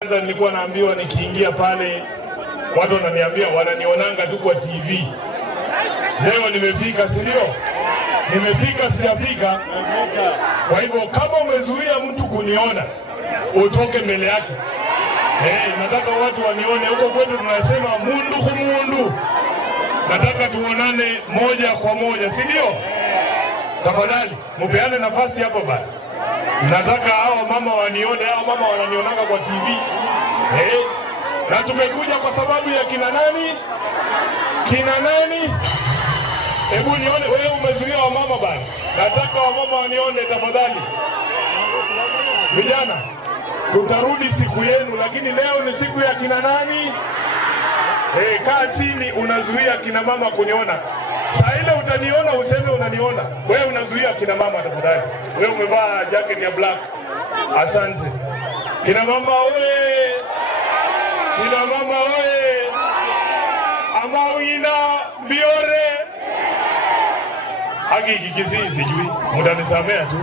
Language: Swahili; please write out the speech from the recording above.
Kwanza nilikuwa naambiwa nikiingia pale watu wananiambia wananionanga tu kwa TV. Leo nimefika, si ndio? Nimefika sijafika. Kwa hivyo kama umezuia mtu kuniona, utoke mbele yake. Nataka watu wanione huko kwetu tunasema mundu kumundu. Nataka tuonane moja kwa moja, si ndio? Tafadhali, mupeane nafasi hapo bana. Nataka hao mama wanione, hao mama wananionanga kwa TV. Na tumekuja kwa sababu ya kina nani? Kina nani? Hebu nione, wewe umezuia wa mama bana. Nataka wa mama wanione tafadhali. Vijana, tutarudi siku yenu, lakini leo ni siku ya kina nani? Kaa chini, unazuia kina mama kuniona. Saa ile utaniona useme unaniona. Wewe unazuia kina mama tafadhali. Wewe umevaa jacket ya black. Asante. Kina mama wewe. Kina mama wewe. Amawina biore. Haki kikisi sijui. Mtanisamea tu.